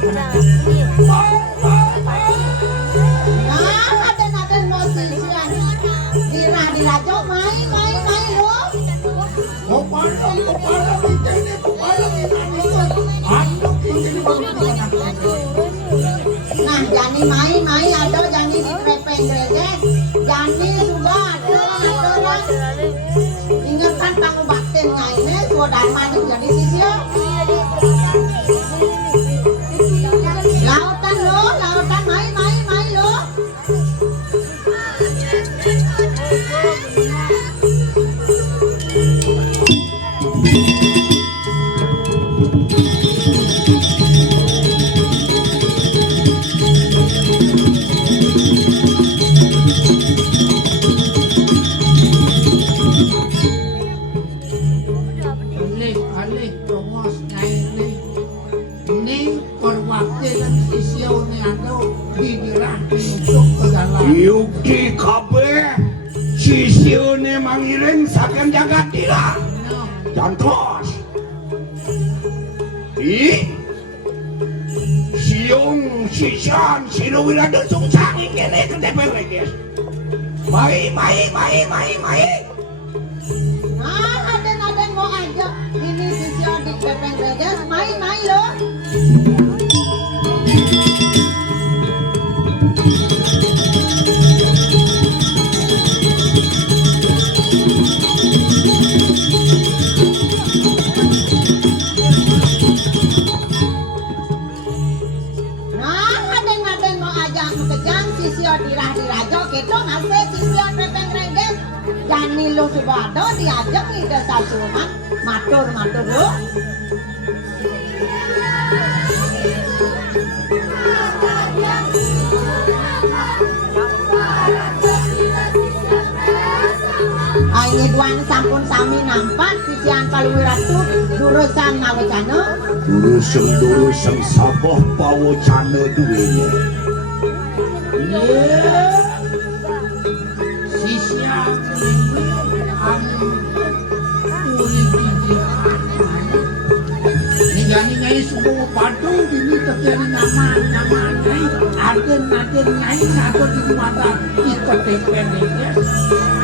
Aden mau sisian dirajok main lo. Nah jani main ada jani di pepeng geledek jani sudah ada lah ingatkan pangobatin ngaine sudah jadi sisio lautan main lo. Yuki kabe sisione mangiring saken jagat dira jantos siung sisan sino wirada sungsang ingene ke DPR guys mai Aden mau ajak ini sisio di pepeng geledek main lo. Sisio dirajok itu ngasih sisio pepeng reges jani lu subado diajak di desa Suman matur lu ini duan sampun sami nampak sisian paluwiratu durusan mawecana durusan saboh pawocana duwenya sisya ini nyai semua padu ini terjadi nama nyai agen nyai atau di mata kita TPN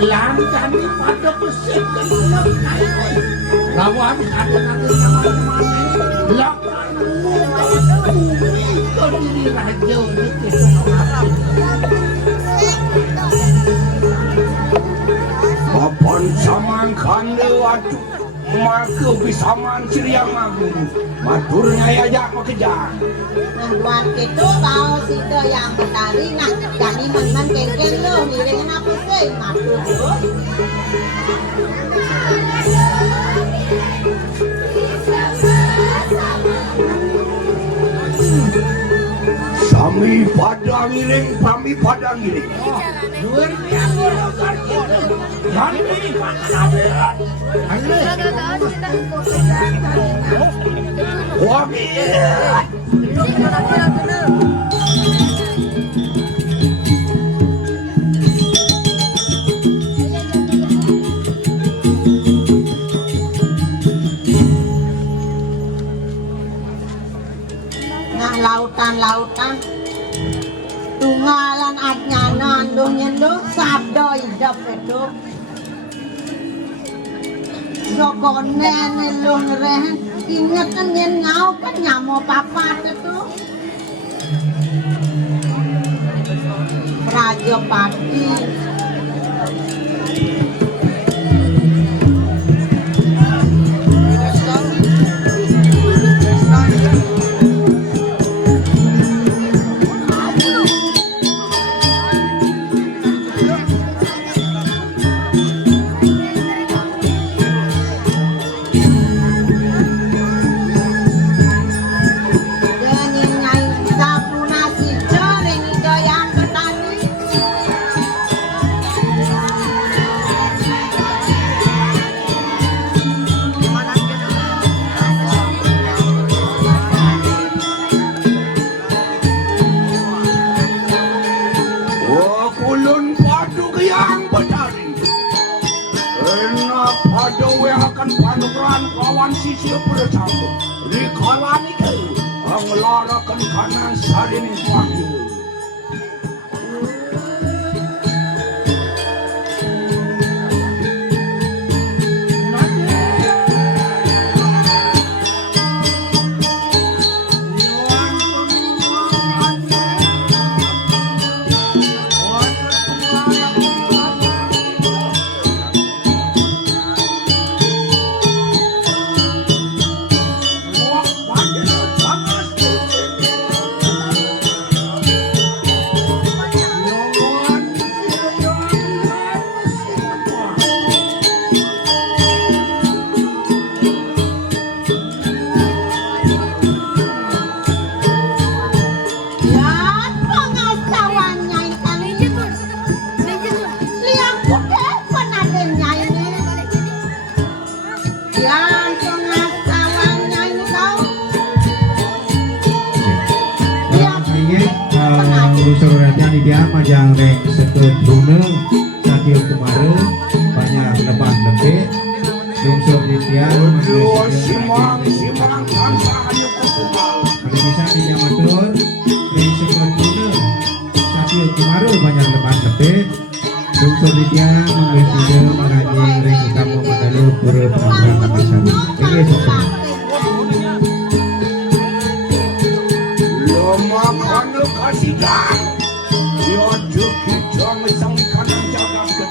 lam kami pada pesik dan ulang nyai lawan agen nama lawan bumi kediri raja ini Bapak samangkan lewatu maka bisaman siriang agung maturnya ajak makejar membuat itu tahu situ yang betari nah jadi men kengken lo miringin apa sih matur lo Sami pada ngiling, kami pada ngiling. Luar biasa Jangan ini pangan lautan tunggalan adnyanan do nyendo sabdo idap itu sokonen lu ngereh inget kan nyen ngau kan nyamo papat itu Raja Pati akan panuran kawan sisi bersatu di kalan itu mengelarakan kanan sarini wahyu. Suratnya di dia majang reng sekut buneng sakil kemarin banyak lebat lebih bungsur di dia Simang kansah ayo kutumal. ada bisa di dia matur reng sekut buneng sakil kemarin banyak lebat lebih bungsur di dia mengesida mengaji reng utama mendalu pura penampilan kapasari ini sopan Makan kasih dah. Dia cukup jangan sang kanan jagakan.